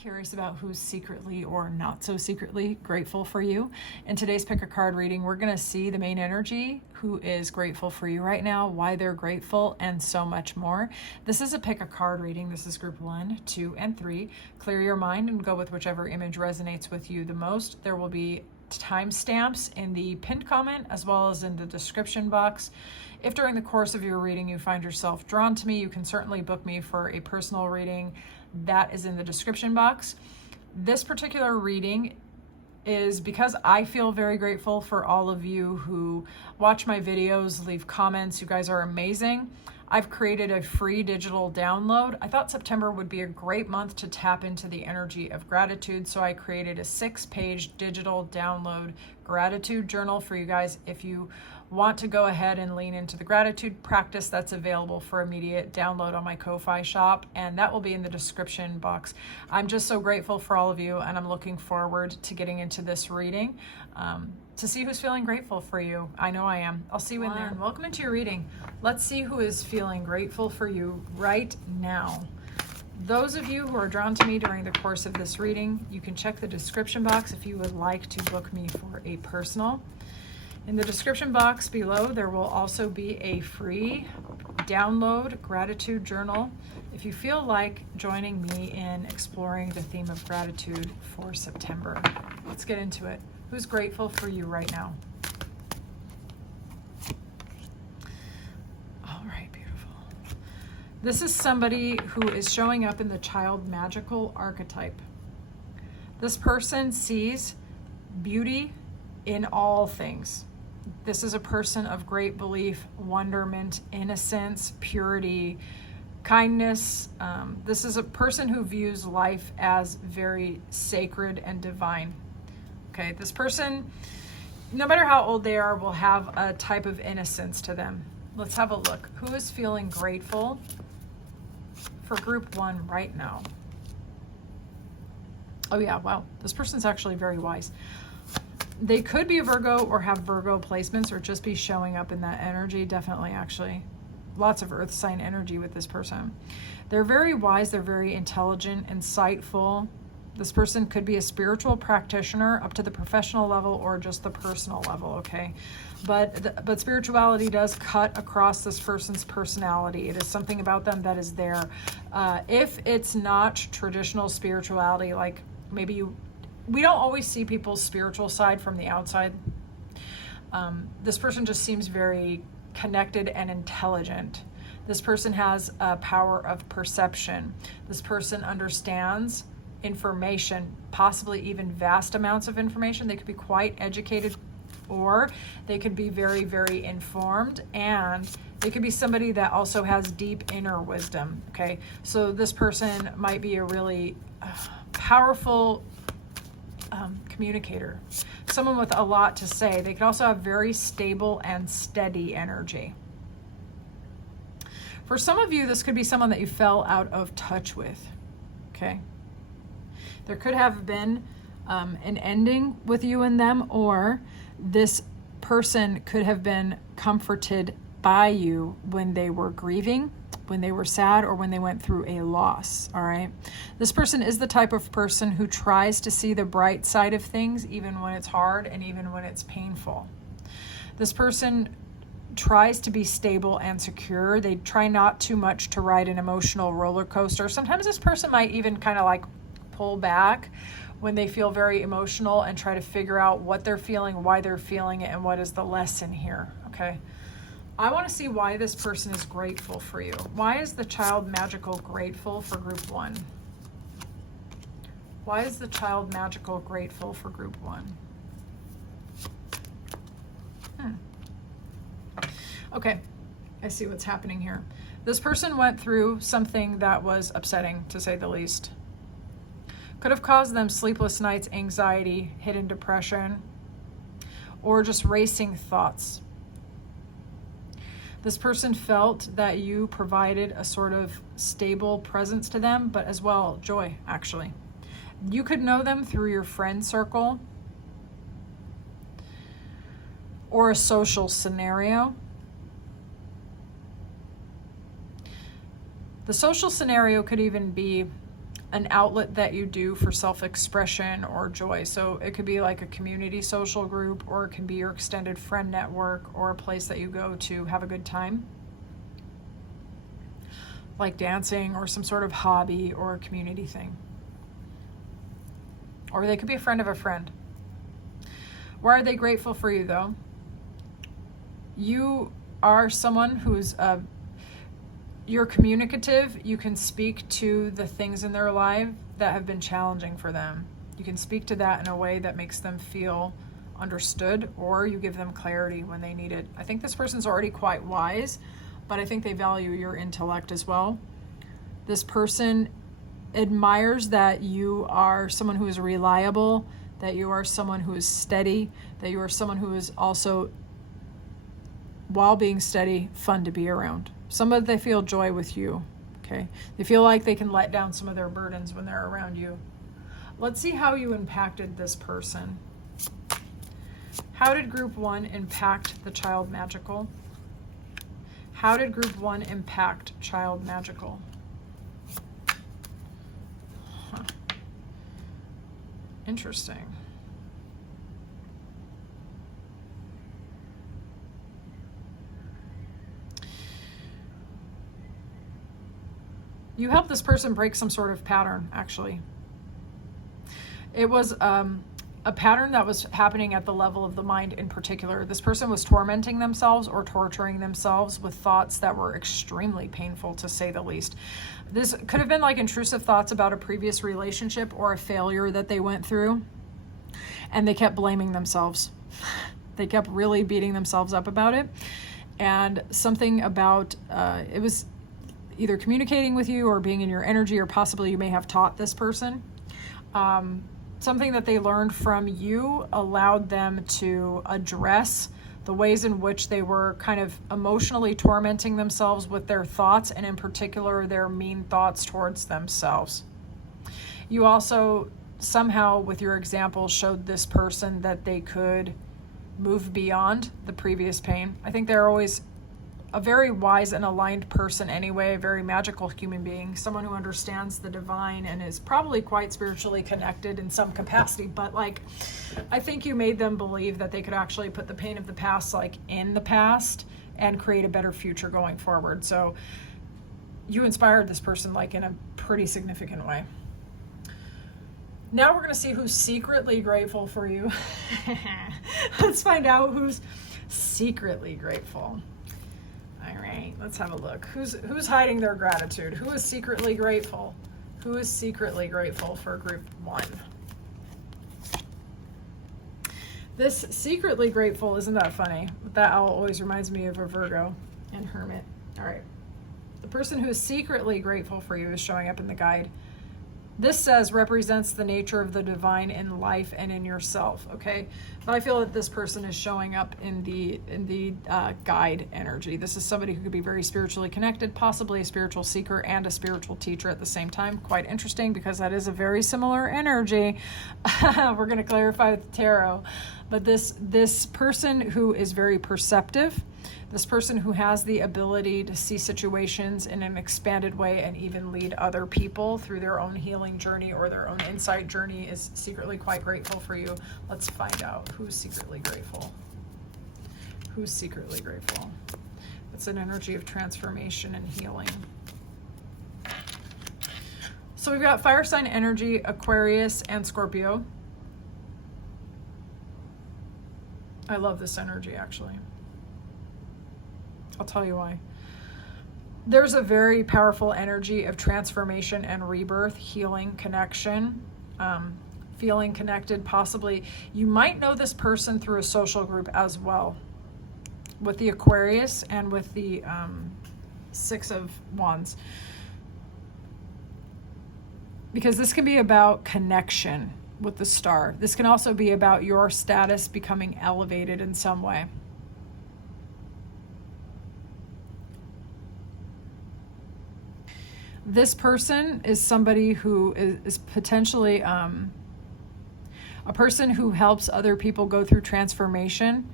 Curious about who's secretly or not so secretly grateful for you. In today's pick a card reading, we're going to see the main energy, who is grateful for you right now, why they're grateful, and so much more. This is a pick a card reading. This is group 1, 2, and 3. Clear your mind and go with whichever image resonates with you the most. There will be timestamps in the pinned comment as well as in the description box. If during the course of your reading you find yourself drawn to me, you can certainly book me for a personal reading. That is in the description box. This particular reading is because I feel very grateful for all of you who watch my videos, leave comments. You guys are amazing. I've created a free digital download. I thought September would be a great month to tap into the energy of gratitude, so I created a 6-page digital download gratitude journal for you guys. If you want to go ahead and lean into the gratitude practice, that's available for immediate download on my Ko-Fi shop, and that will be in the description box. I'm just so grateful for all of you, and I'm looking forward to getting into this reading to see who's feeling grateful for you. I know I am. I'll see you in there. And welcome into your reading. Let's see who is feeling grateful for you right now. Those of you who are drawn to me during the course of this reading, you can check the description box if you would like to book me for a personal. In the description box below, there will also be a free download gratitude journal if you feel like joining me in exploring the theme of gratitude for September. Let's get into it. Who's grateful for you right now? All right, beautiful. This is somebody who is showing up in the child magical archetype. This person sees beauty in all things. This is a person of great belief, wonderment, innocence, purity, kindness. This is a person who views life as very sacred and divine. Okay, this person, no matter how old they are, will have a type of innocence to them. Let's have a look. Who is feeling grateful for group 1 right now? Oh yeah, wow. This person's actually very wise. They could be a Virgo or have Virgo placements or just be showing up in that energy. Definitely, actually. Lots of earth sign energy with this person. They're very wise. They're very intelligent, insightful. This person could be a spiritual practitioner up to the professional level or just the personal level, okay? But spirituality does cut across this person's personality. It is something about them that is there. If it's not traditional spirituality, like maybe we don't always see people's spiritual side from the outside. This person just seems very connected and intelligent. This person has a power of perception. This person understands information, possibly even vast amounts of information. They could be quite educated, or they could be very, very informed, and they could be somebody that also has deep inner wisdom, okay? So this person might be a really powerful communicator, someone with a lot to say. They could also have very stable and steady energy. For some of you, this could be someone that you fell out of touch with, okay? There could have been an ending with you and them, or this person could have been comforted by you when they were grieving, when they were sad, or when they went through a loss, all right? This person is the type of person who tries to see the bright side of things even when it's hard and even when it's painful. This person tries to be stable and secure. They try not too much to ride an emotional roller coaster. Sometimes this person might even kind of like pull back when they feel very emotional and try to figure out what they're feeling, why they're feeling it, and what is the lesson here, okay? I want to see why this person is grateful for you. Why is the child magical grateful for group 1? Why is the child magical grateful for group 1? Okay, I see what's happening here. This person went through something that was upsetting, to say the least. Could have caused them sleepless nights, anxiety, hidden depression, or just racing thoughts. This person felt that you provided a sort of stable presence to them, but as well, joy, actually. You could know them through your friend circle or a social scenario. The social scenario could even be an outlet that you do for self-expression or joy. So it could be like a community social group, or it can be your extended friend network, or a place that you go to have a good time, like dancing or some sort of hobby or a community thing. Or they could be a friend of a friend. Why are they grateful for you, though? You are someone who's you're communicative. You can speak to the things in their life that have been challenging for them. You can speak to that in a way that makes them feel understood, or you give them clarity when they need it. I think this person's already quite wise, but I think they value your intellect as well. This person admires that you are someone who is reliable, that you are someone who is steady, that you are someone who is also, while being steady, fun to be around. Somebody they feel joy with you, okay? They feel like they can let down some of their burdens when they're around you. Let's see how you impacted this person. How did group 1 impact the child magical? How did group 1 impact child magical? Huh. Interesting. You helped this person break some sort of pattern, actually. It was a pattern that was happening at the level of the mind in particular. This person was tormenting themselves or torturing themselves with thoughts that were extremely painful, to say the least. This could have been like intrusive thoughts about a previous relationship or a failure that they went through, and they kept blaming themselves. They kept really beating themselves up about it. And something about, it was either communicating with you or being in your energy, or possibly you may have taught this person. Something that they learned from you allowed them to address the ways in which they were kind of emotionally tormenting themselves with their thoughts, and in particular, their mean thoughts towards themselves. You also somehow, with your example, showed this person that they could move beyond the previous pain. I think they're always a very wise and aligned person anyway, a very magical human being, someone who understands the divine and is probably quite spiritually connected in some capacity. But like, I think you made them believe that they could actually put the pain of the past like in the past and create a better future going forward. So you inspired this person like in a pretty significant way. Now we're going to see who's secretly grateful for you. Let's find out who's secretly grateful. All right, let's have a look. Who's hiding their gratitude? Who is secretly grateful? Who is secretly grateful for group 1? This secretly grateful, isn't that funny? That always reminds me of a Virgo and Hermit. All right. The person who is secretly grateful for you is showing up in the guide. This says represents the nature of the divine in life and in yourself, okay? But I feel that this person is showing up in the guide energy. This is somebody who could be very spiritually connected, possibly a spiritual seeker and a spiritual teacher at the same time. Quite interesting, because that is a very similar energy. We're going to clarify with the tarot. But this person who is very perceptive, this person who has the ability to see situations in an expanded way and even lead other people through their own healing journey or their own insight journey, is secretly quite grateful for you. Let's find out who's secretly grateful. Who's secretly grateful? It's an energy of transformation and healing. So we've got fire sign energy, Aquarius and Scorpio. I love this energy, actually. I'll tell you why. There's a very powerful energy of transformation and rebirth, healing, connection, feeling connected, possibly. You might know this person through a social group as well, with the Aquarius and with the Six of Wands. Because this can be about connection with the star. This can also be about your status becoming elevated in some way. This person is somebody who is potentially a person who helps other people go through transformation,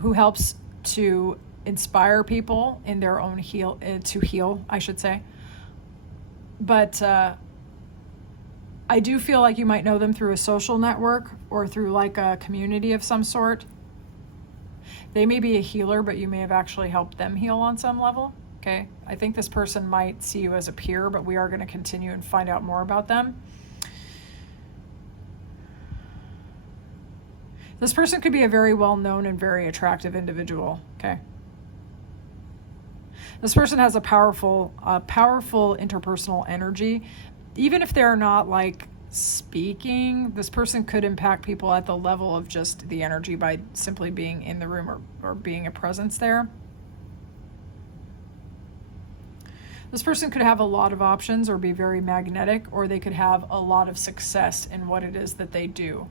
who helps to inspire people in their own to heal, I should say. But I do feel like you might know them through a social network or through like a community of some sort. They may be a healer, but you may have actually helped them heal on some level. Okay, I think this person might see you as a peer, but we are going to continue and find out more about them. This person could be a very well-known and very attractive individual, okay? This person has a powerful interpersonal energy. Even if they're not like speaking, this person could impact people at the level of just the energy by simply being in the room or being a presence there. This person could have a lot of options or be very magnetic, or they could have a lot of success in what it is that they do.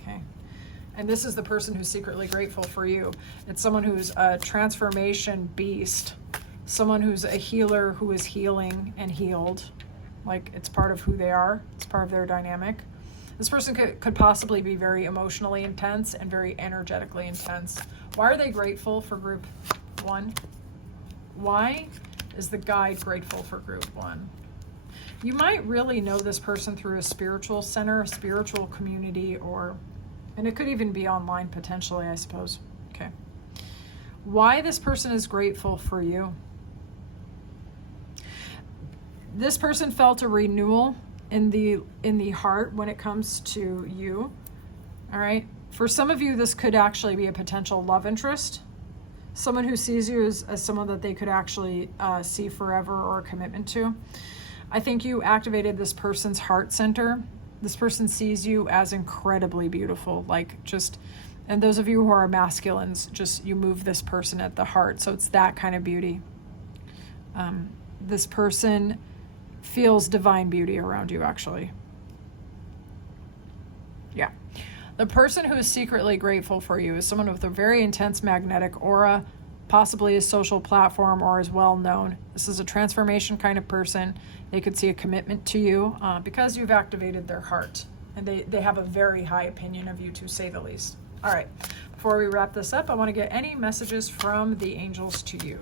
Okay. And this is the person who's secretly grateful for you. It's someone who's a transformation beast, someone who's a healer who is healing and healed. Like it's part of who they are. It's part of their dynamic. This person could possibly be very emotionally intense and very energetically intense. Why are they grateful for group 1? Why is the guide grateful for group 1? You might really know this person through a spiritual center, a spiritual community, and it could even be online potentially, I suppose. Okay. Why this person is grateful for you? This person felt a renewal in the heart when it comes to you. All right. For some of you, this could actually be a potential love interest. Someone who sees you as someone that they could actually see forever or a commitment to. I think you activated this person's heart center. This person sees you as incredibly beautiful, and those of you who are masculines, just you move this person at the heart. So it's that kind of beauty. This person feels divine beauty around you, actually. Yeah. The person who is secretly grateful for you is someone with a very intense magnetic aura, possibly a social platform, or is well known. This is a transformation kind of person. They could see a commitment to you because you've activated their heart. And they have a very high opinion of you, to say the least. All right, before we wrap this up, I want to get any messages from the angels to you.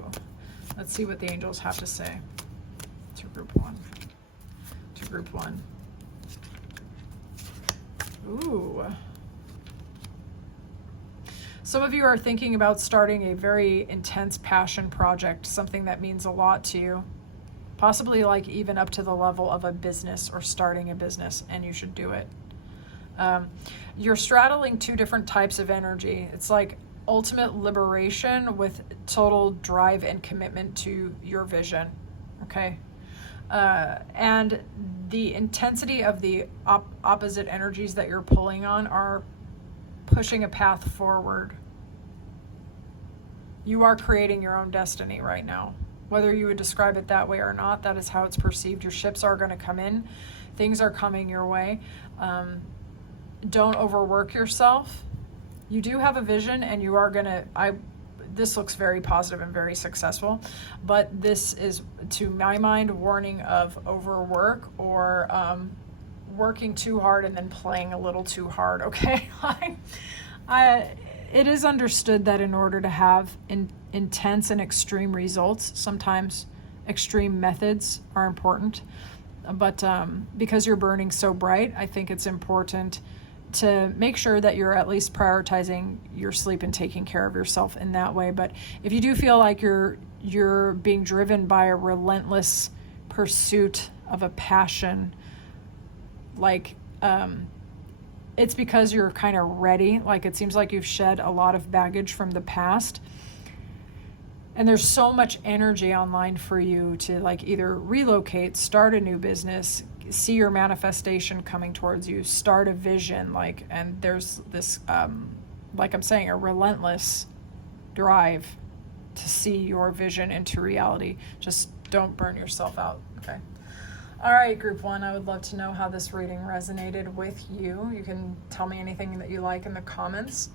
Let's see what the angels have to say to group 1. To group 1. Ooh. Some of you are thinking about starting a very intense passion project, something that means a lot to you. Possibly like even up to the level of a business or starting a business, and you should do it. You're straddling 2 different types of energy. It's like ultimate liberation with total drive and commitment to your vision, okay? And the intensity of the opposite energies that you're pulling on are pushing a path forward. You are creating your own destiny right now. Whether you would describe it that way or not, that is how it's perceived. Your ships are going to come in. Things are coming your way. Don't overwork yourself. You do have a vision, and you are going to... This looks very positive and very successful, but this is, to my mind, warning of overwork or working too hard and then playing a little too hard, okay? It is understood that in order to have intense and extreme results, sometimes extreme methods are important. But because you're burning so bright, I think it's important to make sure that you're at least prioritizing your sleep and taking care of yourself in that way. But if you do feel like you're being driven by a relentless pursuit of a passion, it's because you're kind of ready. Like it seems like you've shed a lot of baggage from the past. And there's so much energy online for you to either relocate, start a new business, see your manifestation coming towards you, start a vision, and there's this, like I'm saying, a relentless drive to see your vision into reality. Just don't burn yourself out, okay? All right, group 1, I would love to know how this reading resonated with you. You can tell me anything that you like in the comments.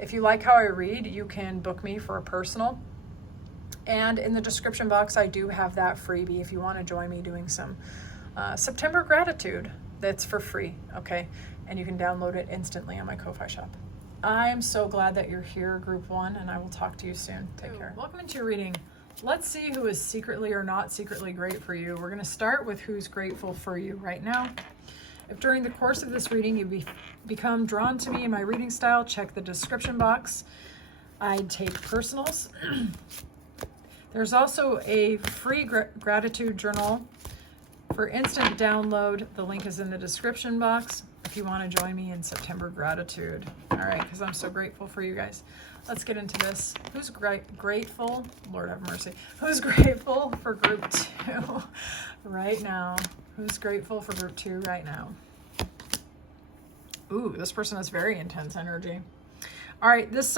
If you like how I read, you can book me for a personal. And in the description box, I do have that freebie if you want to join me doing some September gratitude. That's for free, okay? And you can download it instantly on my Ko-Fi shop. I'm so glad that you're here, group 1, and I will talk to you soon. Take care. Welcome into your reading. Let's see who is secretly or not secretly great for you. We're going to start with who's grateful for you right now. If during the course of this reading you become drawn to me in my reading style, check the description box. I take personals. There's also a free gratitude journal for instant download. The link is in the description box if you want to join me in September gratitude. All right, because I'm so grateful for you guys. Let's get into this. Who's grateful? Lord have mercy. Who's grateful for group 2 right now? Who's grateful for group 2 right now? Ooh, this person has very intense energy. All right, this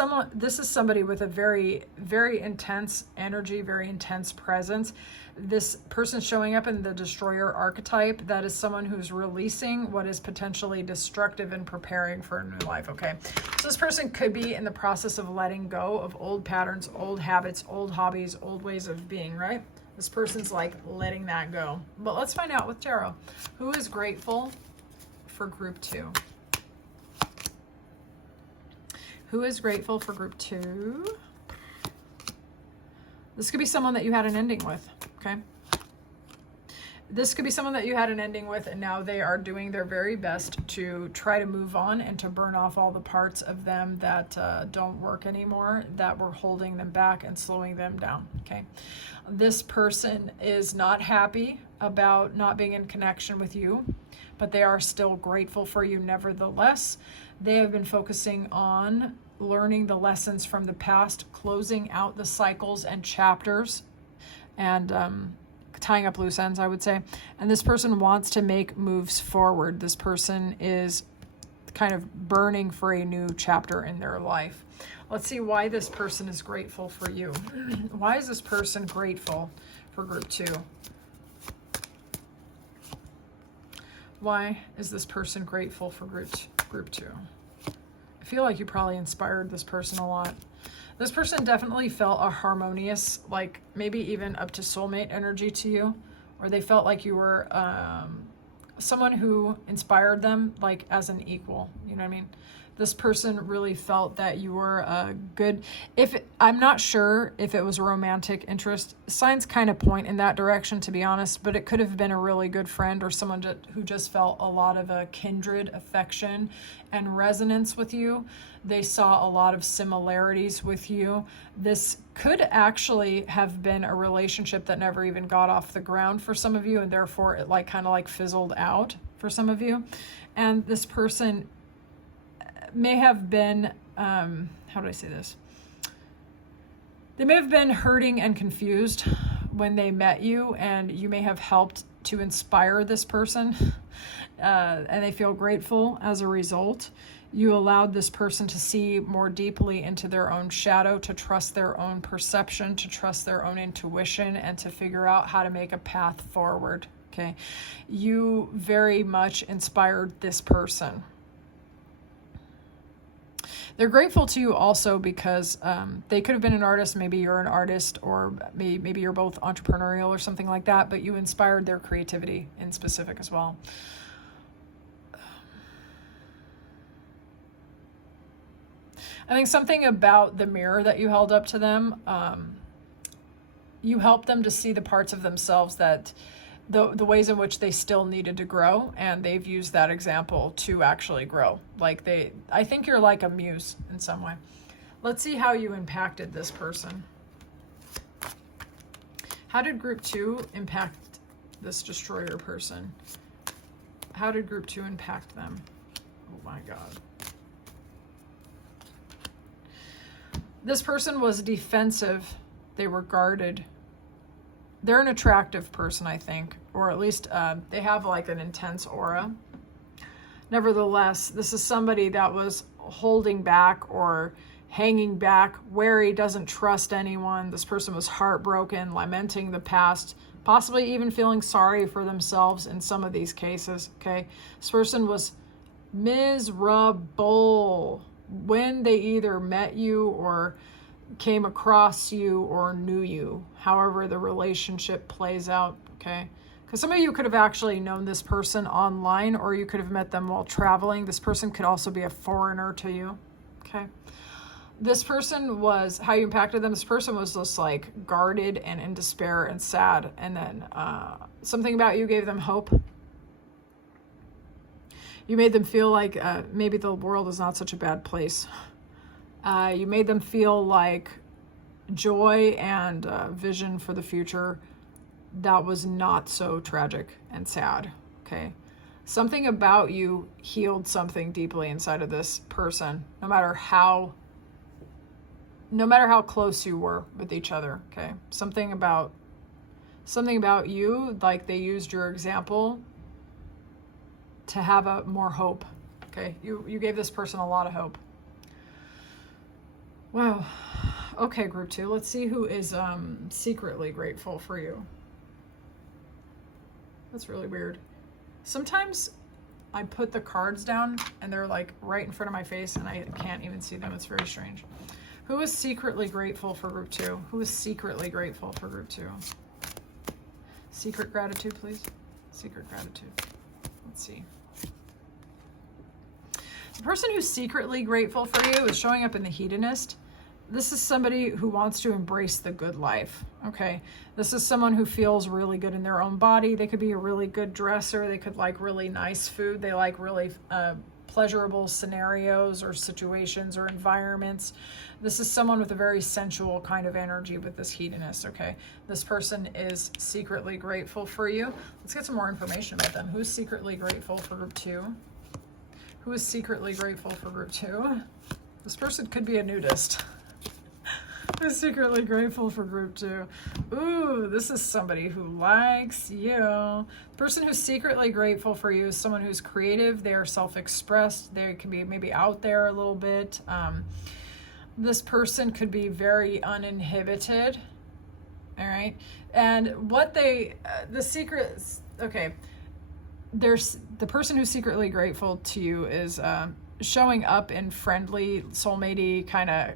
is somebody with a very, very intense energy, very intense presence. This person showing up in the destroyer archetype, that is someone who's releasing what is potentially destructive and preparing for a new life, okay? So this person could be in the process of letting go of old patterns, old habits, old hobbies, old ways of being, right? This person's like letting that go. But let's find out with tarot. Who is grateful for group 2? Who is grateful for group 2? This could be someone that you had an ending with, okay? This could be someone that you had an ending with, and now they are doing their very best to try to move on and to burn off all the parts of them that don't work anymore, that were holding them back and slowing them down, okay? This person is not happy about not being in connection with you, but they are still grateful for you nevertheless. They have been focusing on learning the lessons from the past, closing out the cycles and chapters, and tying up loose ends, I would say. And this person wants to make moves forward. This person is kind of burning for a new chapter in their life. Let's see why this person is grateful for you. Why is this person grateful for group 2? Why is this person grateful for group 2? I feel like you probably inspired this person a lot. This person definitely felt a harmonious, like maybe even up to soulmate energy to you, or they felt like you were someone who inspired them like as an equal, you know what I mean? This person really felt that you were a good, I'm not sure if it was a romantic interest. Signs kind of point in that direction, to be honest, but it could have been a really good friend or someone who just felt a lot of a kindred affection and resonance with you. They saw a lot of similarities with you. This could actually have been a relationship that never even got off the ground for some of you, and therefore it like kind of like fizzled out for some of you. And this person may have been, how do I say this? They may have been hurting and confused when they met you, and you may have helped to inspire this person, and they feel grateful as a result. You allowed this person to see more deeply into their own shadow, to trust their own perception, to trust their own intuition, and to figure out how to make a path forward, okay? You very much inspired this person. They're grateful to you also because they could have been an artist. Maybe you're an artist, or maybe you're both entrepreneurial or something like that, but you inspired their creativity in specific as well. I think something about the mirror that you held up to them, you helped them to see the parts of themselves that the ways in which they still needed to grow, and they've used that example to actually grow. Like I think you're like a muse in some way. Let's see how you impacted this person. How did group 2 impact this destroyer person? How did group 2 impact them? Oh my God. This person was defensive. They were guarded. They're an attractive person, I think, or at least they have like an intense aura. Nevertheless, this is somebody that was holding back or hanging back, wary, doesn't trust anyone. This person was heartbroken, lamenting the past, possibly even feeling sorry for themselves in some of these cases, okay? This person was miserable when they either met you or came across you or knew you, however the relationship plays out, okay? Because some of you could have actually known this person online, or you could have met them while traveling. This person could also be a foreigner to you, okay? This person was, how you impacted them, this person was just like guarded and in despair and sad. And then something about you gave them hope. You made them feel like maybe the world is not such a bad place. You made them feel like joy and vision for the future that was not so tragic and sad, okay? Something about you healed something deeply inside of this person, no matter how close you were with each other, okay? Something about you, like they used your example to have a more hope, okay? You gave this person a lot of hope. Wow. Okay, group 2, let's see who is secretly grateful for you. That's really weird. Sometimes I put the cards down and they're like right in front of my face and I can't even see them. It's very strange. Who is secretly grateful for group 2? Who is secretly grateful for group 2? Secret gratitude, please. Secret gratitude. Let's see. The person who's secretly grateful for you is showing up in the hedonist. This is somebody who wants to embrace the good life, okay? This is someone who feels really good in their own body. They could be a really good dresser. They could like really nice food. They like really pleasurable scenarios or situations or environments. This is someone with a very sensual kind of energy with this hedonist, okay? This person is secretly grateful for you. Let's get some more information about them. Who's secretly grateful for group 2? Who is secretly grateful for group 2? This person could be a nudist. Who's secretly grateful for group 2? Ooh, this is somebody who likes you. The person who's secretly grateful for you is someone who's creative. They are self-expressed. They can be maybe out there a little bit. This person could be very uninhibited. All right. And what they, the secrets, okay. There's the person who's secretly grateful to you is showing up in friendly, soulmatey kind of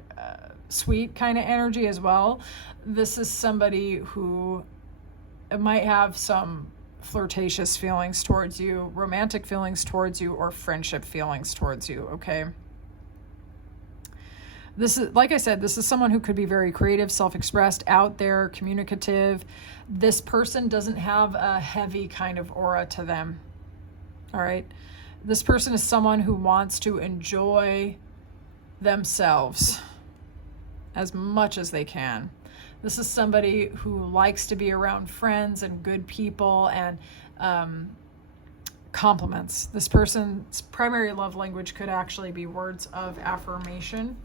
sweet kind of energy as well. This is somebody who might have some flirtatious feelings towards you, romantic feelings towards you, or friendship feelings towards you, okay? This is, like I said, this is someone who could be very creative, self-expressed, out there, communicative. This person doesn't have a heavy kind of aura to them, all right? This person is someone who wants to enjoy themselves as much as they can. This is somebody who likes to be around friends and good people and compliments. This person's primary love language could actually be words of affirmation.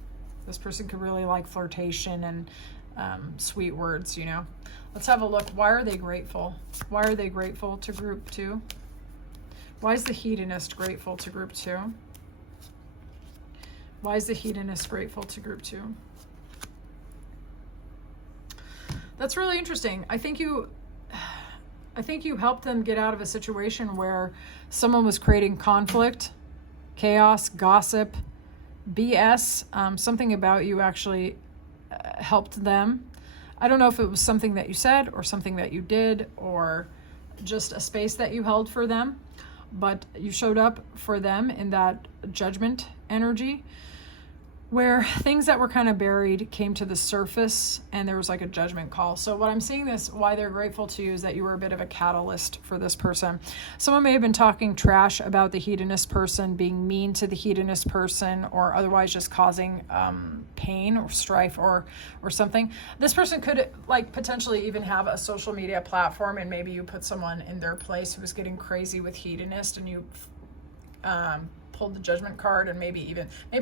This person could really like flirtation and sweet words, you know. Let's have a look. Why are they grateful? Why are they grateful to group 2? Why is the hedonist grateful to group 2? Why is the hedonist grateful to group 2? That's really interesting. I think you helped them get out of a situation where someone was creating conflict, chaos, gossip, BS. Something about you actually helped them. I don't know if it was something that you said or something that you did or just a space that you held for them, but you showed up for them in that judgment energy where things that were kind of buried came to the surface and there was like a judgment call. So what I'm seeing this, why they're grateful to you is that you were a bit of a catalyst for this person. Someone may have been talking trash about the hedonist person, being mean to the hedonist person, or otherwise just causing pain or strife or something. This person could like potentially even have a social media platform, and maybe you put someone in their place who was getting crazy with hedonist, and you pulled the judgment card, and maybe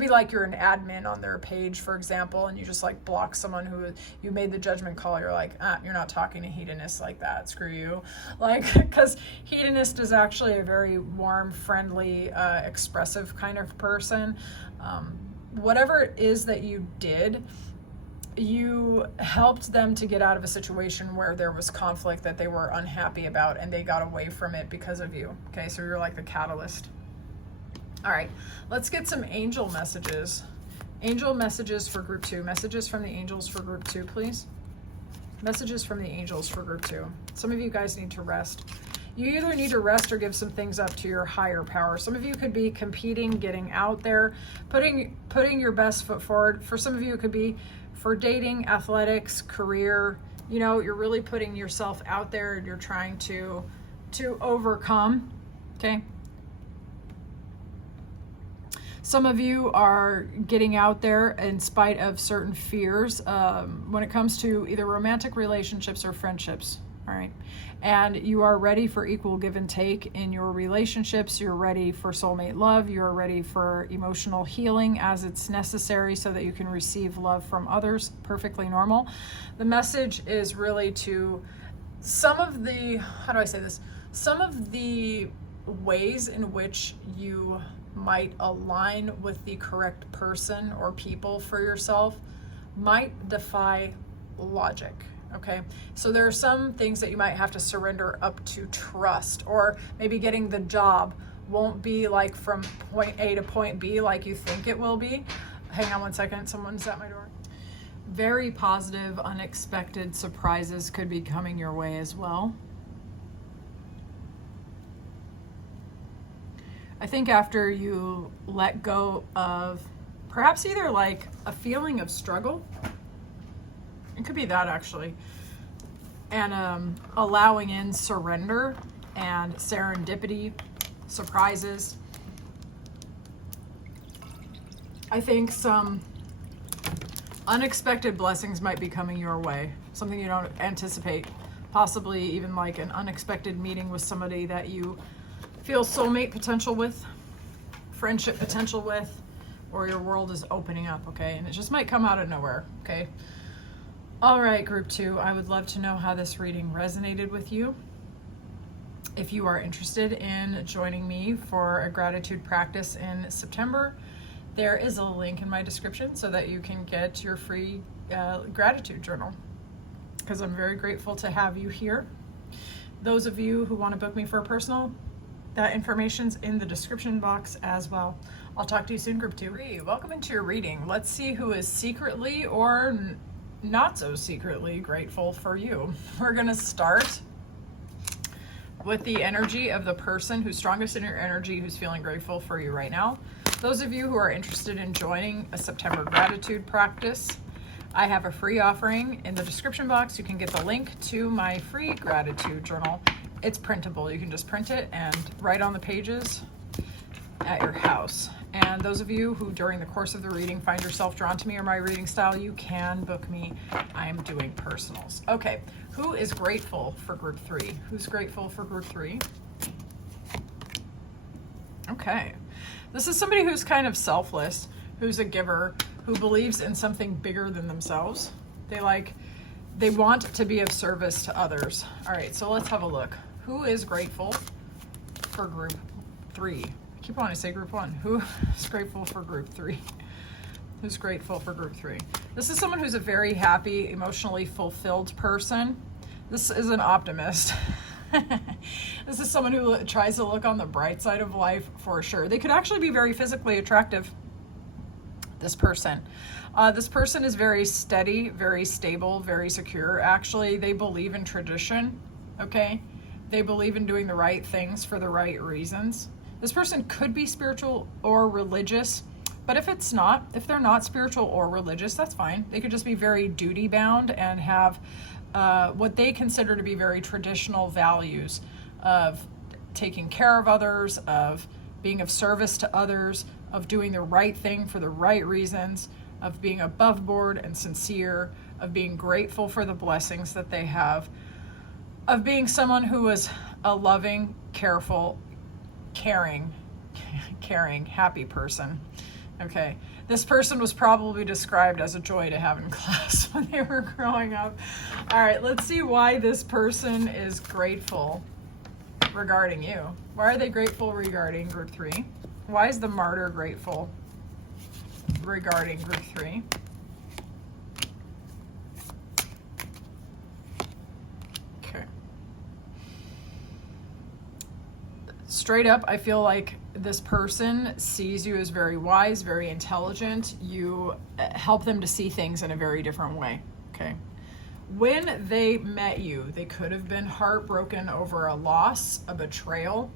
like you're an admin on their page, for example, and you just like block someone who you made the judgment call. You're like, you're not talking to hedonist like that, screw you. Like, because hedonist is actually a very warm, friendly, expressive kind of person. Whatever it is that you did, you helped them to get out of a situation where there was conflict that they were unhappy about, and they got away from it because of you. Okay, so you're like the catalyst. All right, let's get some angel messages. Angel messages for group 2. Messages from the angels for group 2, please. Messages from the angels for group 2. Some of you guys need to rest. You either need to rest or give some things up to your higher power. Some of you could be competing, getting out there, putting your best foot forward. For some of you, it could be for dating, athletics, career. You know, you're really putting yourself out there and you're trying to overcome, okay? Some of you are getting out there in spite of certain fears when it comes to either romantic relationships or friendships, all right? And you are ready for equal give and take in your relationships. You're ready for soulmate love. You're ready for emotional healing as it's necessary so that you can receive love from others. Perfectly normal. The message is really to some of the, how do I say this? Some of the ways in which you might align with the correct person or people for yourself might defy logic, okay? So there are some things that you might have to surrender up to trust, or maybe getting the job won't be like from point A to point B like you think it will be. Hang on one second, someone's at my door. Very positive, unexpected surprises could be coming your way as well. I think after you let go of perhaps either like a feeling of struggle, it could be that actually, and allowing in surrender and serendipity, surprises. I think some unexpected blessings might be coming your way, something you don't anticipate, possibly even like an unexpected meeting with somebody that you feel soulmate potential with, friendship potential with, or your world is opening up, okay? And it just might come out of nowhere, okay? All right, group 2, I would love to know how this reading resonated with you. If you are interested in joining me for a gratitude practice in September, there is a link in my description so that you can get your free gratitude journal, because I'm very grateful to have you here. Those of you who want to book me for a personal, that information's in the description box as well. I'll talk to you soon, group 2. Welcome into your reading. Let's see who is secretly or not so secretly grateful for you. We're gonna start with the energy of the person who's strongest in your energy, who's feeling grateful for you right now. Those of you who are interested in joining a September gratitude practice, I have a free offering in the description box. You can get the link to my free gratitude journal. It's printable. You can just print it and write on the pages at your house. And those of you who during the course of the reading find yourself drawn to me or my reading style, you can book me. I am doing personals. Okay, who is grateful for group 3? Who's grateful for group 3? Okay, this is somebody who's kind of selfless, who's a giver, who believes in something bigger than themselves. They want to be of service to others. All right, so let's have a look. Who is grateful for group 3? I keep wanting to say group 1. Who is grateful for group 3? Who's grateful for group 3? This is someone who's a very happy, emotionally fulfilled person. This is an optimist. This is someone who tries to look on the bright side of life for sure. They could actually be very physically attractive, this person. This person is very steady, very stable, very secure. Actually, they believe in tradition, okay? They believe in doing the right things for the right reasons. This person could be spiritual or religious, but if they're not spiritual or religious, that's fine. They could just be very duty bound and have what they consider to be very traditional values of taking care of others, of being of service to others, of doing the right thing for the right reasons, of being above board and sincere, of being grateful for the blessings that they have, of being someone who is a loving, careful, caring, happy person. Okay, this person was probably described as a joy to have in class when they were growing up. All right, let's see why this person is grateful regarding you. Why are they grateful regarding group 3? Why is the martyr grateful regarding group 3? Okay. Straight up, I feel like this person sees you as very wise, very intelligent. You help them to see things in a very different way, okay? When they met you, they could have been heartbroken over a loss, a betrayal,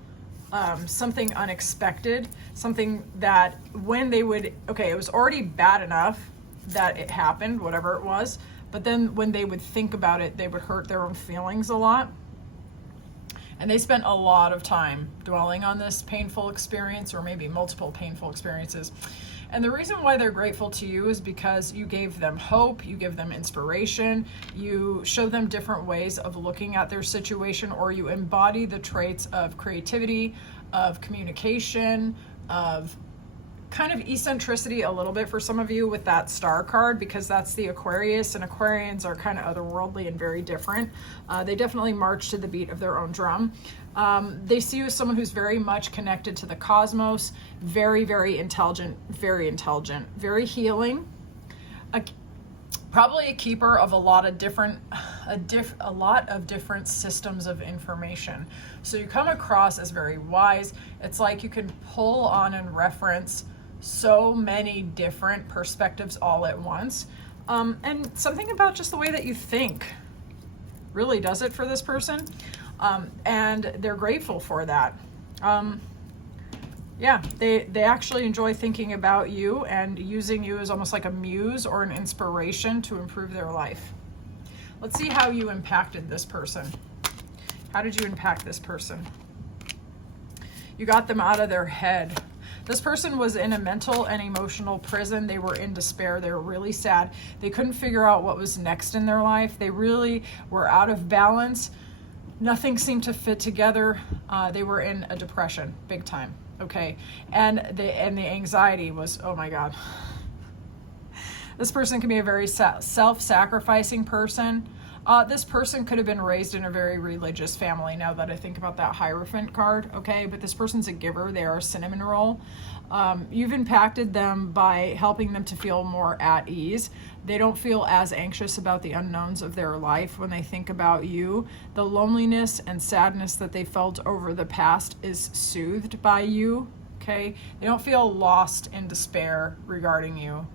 something unexpected, something that when they would, okay, it was already bad enough that it happened, whatever it was, but then when they would think about it, they would hurt their own feelings a lot. And they spent a lot of time dwelling on this painful experience, or maybe multiple painful experiences. And the reason why they're grateful to you is because you gave them hope, you give them inspiration, you show them different ways of looking at their situation, or you embody the traits of creativity, of communication, of kind of eccentricity a little bit for some of you with that star card, because that's the Aquarius, and Aquarians are kind of otherworldly and very different. They definitely march to the beat of their own drum. They see you as someone who's very much connected to the cosmos, very, very intelligent, very healing, probably a keeper of a lot of different systems of information. So you come across as very wise. It's like you can pull on and reference so many different perspectives all at once. And something about just the way that you think really does it for this person. And they're grateful for that. Yeah, they actually enjoy thinking about you and using you as almost like a muse or an inspiration to improve their life. Let's see how you impacted this person. How did you impact this person? You got them out of their head. This person was in a mental and emotional prison. They were in despair. They were really sad. They couldn't figure out what was next in their life. They really were out of balance. Nothing seemed to fit together. They were in a depression, big time. Okay, and the anxiety was, oh my God. This person can be a very self-sacrificing person. This person could have been raised in a very religious family, now that I think about that Hierophant card, okay? But this person's a giver. They are a cinnamon roll. You've impacted them by helping them to feel more at ease. They don't feel as anxious about the unknowns of their life when they think about you. The loneliness and sadness that they felt over the past is soothed by you, okay? They don't feel lost in despair regarding you.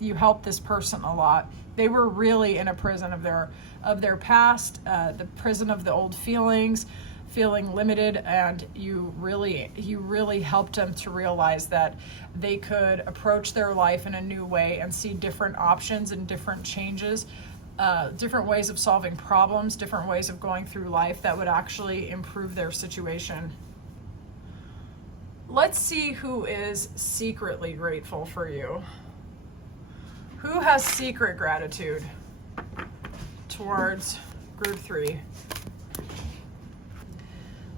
You helped this person a lot. They were really in a prison of their past, the prison of the old feelings, feeling limited, and you really helped them to realize that they could approach their life in a new way and see different options and different changes, different ways of solving problems, different ways of going through life that would actually improve their situation. Let's see who is secretly grateful for you. Who has secret gratitude towards group 3?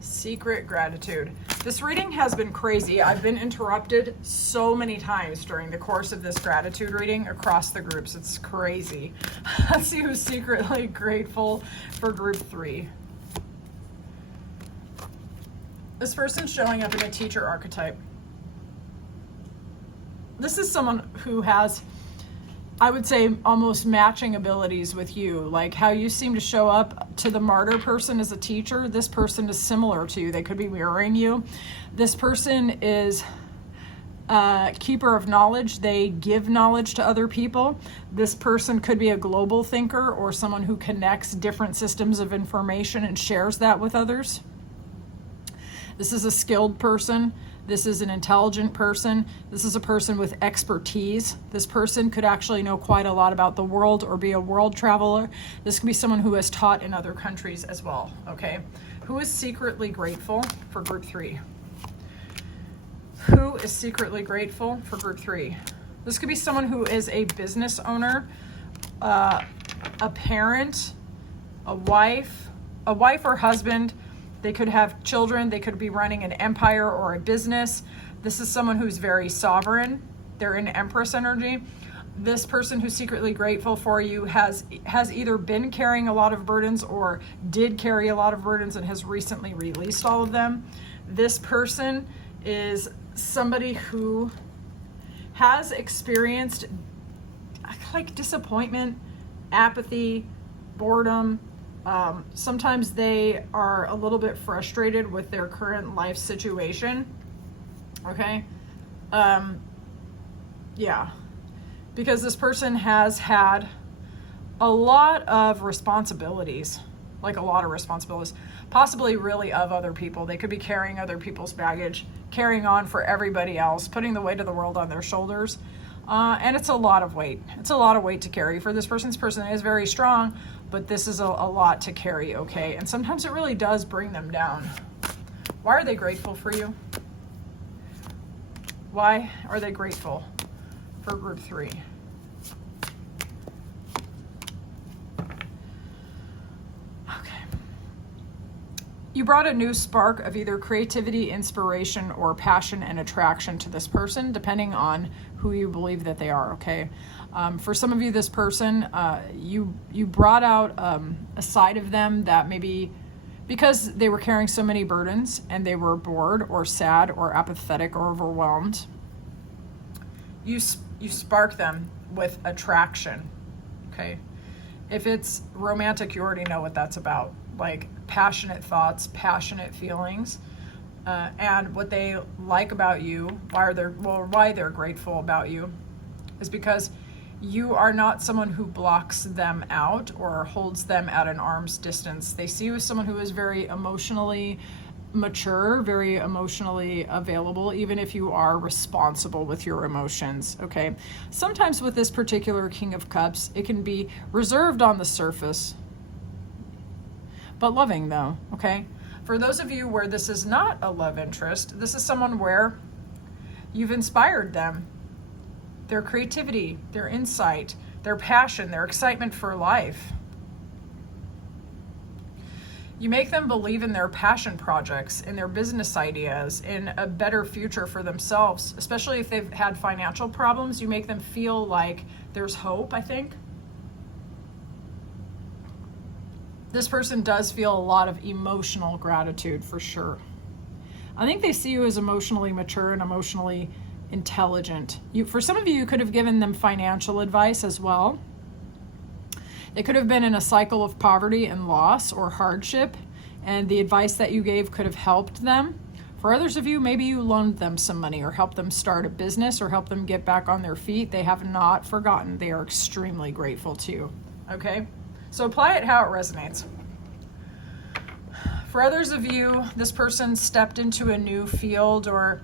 Secret gratitude. This reading has been crazy. I've been interrupted so many times during the course of this gratitude reading across the groups. It's crazy. Let's see who's secretly grateful for group 3. This person's showing up in a teacher archetype. This is someone who has, I would say, almost matching abilities with you. Like how you seem to show up to the martyr person as a teacher, this person is similar to you. They could be mirroring you. This person is a keeper of knowledge. They give knowledge to other people. This person could be a global thinker or someone who connects different systems of information and shares that with others. This is a skilled person. This is an intelligent person. This is a person with expertise. This person could actually know quite a lot about the world or be a world traveler. This could be someone who has taught in other countries as well, okay? Who is secretly grateful for group 3? Who is secretly grateful for group 3? This could be someone who is a business owner, a parent, a wife or husband. They could have children. They could be running an empire or a business. This is someone who's very sovereign. They're in Empress energy. This person who's secretly grateful for you has either been carrying a lot of burdens or did carry a lot of burdens and has recently released all of them. This person is somebody who has experienced like disappointment, apathy, boredom. Sometimes they are a little bit frustrated with their current life situation. Okay. Yeah. Because this person has had a lot of responsibilities, like a lot of responsibilities, possibly really of other people. They could be carrying other people's baggage, carrying on for everybody else, putting the weight of the world on their shoulders. And it's a lot of weight. It's a lot of weight to carry for this person. This person is very strong, but this is a lot to carry, okay? And sometimes it really does bring them down. Why are they grateful for you? Why are they grateful for group 3? You brought a new spark of either creativity, inspiration, or passion and attraction to this person, depending on who you believe that they are, okay? For some of you, this person, you brought out a side of them that maybe because they were carrying so many burdens and they were bored or sad or apathetic or overwhelmed, you spark them with attraction, okay? If it's romantic, you already know what that's about. Like passionate thoughts, passionate feelings, and what they like about you, why they're grateful about you, is because you are not someone who blocks them out or holds them at an arm's distance. They see you as someone who is very emotionally mature, very emotionally available, even if you are responsible with your emotions, okay? Sometimes with this particular King of Cups, it can be reserved on the surface, but loving though, okay? For those of you where this is not a love interest, this is someone where you've inspired them. Their creativity, their insight, their passion, their excitement for life. You make them believe in their passion projects, in their business ideas, in a better future for themselves, especially if they've had financial problems. You make them feel like there's hope, I think. This person does feel a lot of emotional gratitude for sure. I think they see you as emotionally mature and emotionally intelligent. For some of you, you could have given them financial advice as well. They could have been in a cycle of poverty and loss or hardship, and the advice that you gave could have helped them. For others of you, maybe you loaned them some money or helped them start a business or helped them get back on their feet. They have not forgotten. They are extremely grateful to you, okay? So apply it how it resonates. For others of you, this person stepped into a new field, or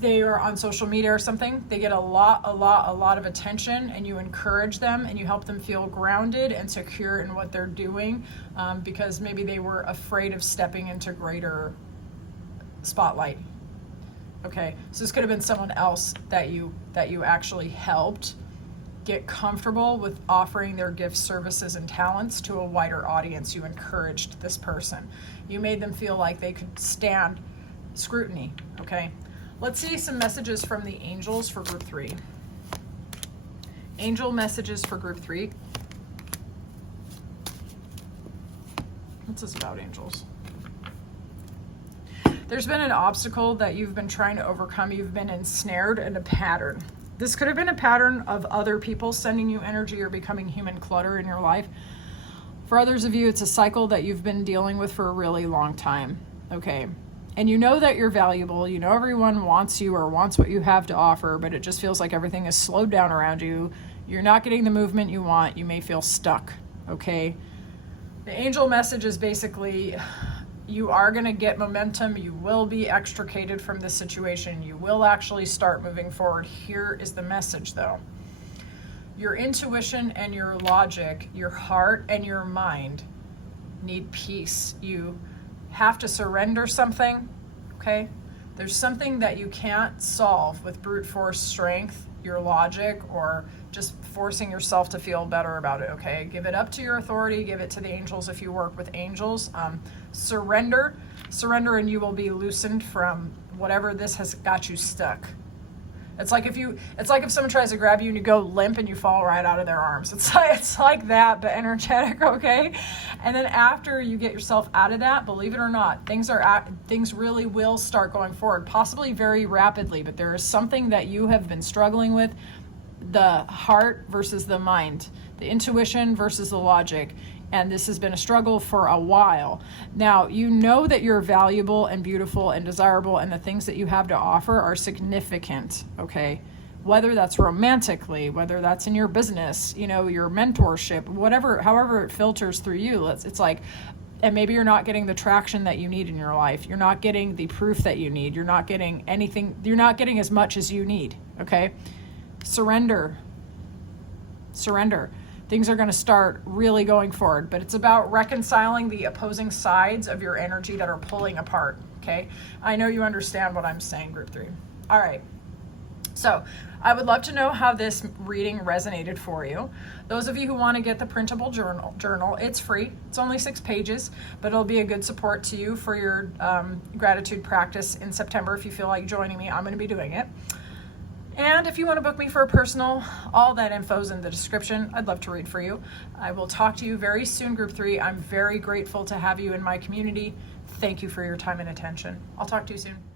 they are on social media or something. They get a lot of attention, and you encourage them and you help them feel grounded and secure in what they're doing, because maybe they were afraid of stepping into greater spotlight. Okay, so this could have been someone else that you actually helped get comfortable with offering their gifts, services, and talents to a wider audience. You encouraged this person. You made them feel like they could stand scrutiny, okay? Let's see some messages from the angels for group 3. Angel messages for group 3. What's this about, angels? There's been an obstacle that you've been trying to overcome. You've been ensnared in a pattern. This could have been a pattern of other people sending you energy or becoming human clutter in your life. For others of you, it's a cycle that you've been dealing with for a really long time, okay? And you know that you're valuable. You know everyone wants you or wants what you have to offer, but it just feels like everything is slowed down around you. You're not getting the movement you want. You may feel stuck, okay? The angel message is basically, you are going to get momentum. You will be extricated from this situation. You will actually start moving forward. Here is the message, though. Your intuition and your logic, your heart and your mind need peace. You have to surrender something, okay? There's something that you can't solve with brute force strength, your logic, or just forcing yourself to feel better about it, okay? Give it up to your authority. Give it to the angels if you work with angels. Surrender, and you will be loosened from whatever this has got you stuck. It's like if someone tries to grab you and you go limp and you fall right out of their arms. It's like that, but energetic, okay? And then after you get yourself out of that, believe it or not, things really will start going forward, possibly very rapidly, but there is something that you have been struggling with, the heart versus the mind, the intuition versus the logic. And this has been a struggle for a while. Now, you know that you're valuable and beautiful and desirable, and the things that you have to offer are significant, okay? whether that's romantically, whether that's in your business, you know, your mentorship, whatever, however it filters through you. It's like, and maybe you're not getting the traction that you need in your life. You're not getting the proof that you need. You're not getting anything. You're not getting as much as you need. Okay. Surrender. Things are going to start really going forward, but it's about reconciling the opposing sides of your energy that are pulling apart. Okay. I know you understand what I'm saying, group 3. All right. So I would love to know how this reading resonated for you. Those of you who want to get the printable journal, it's free. It's only 6 pages, but it'll be a good support to you for your gratitude practice in September. If you feel like joining me, I'm going to be doing it. And if you want to book me for a personal, all that info's in the description. I'd love to read for you. I will talk to you very soon, group 3. I'm very grateful to have you in my community. Thank you for your time and attention. I'll talk to you soon.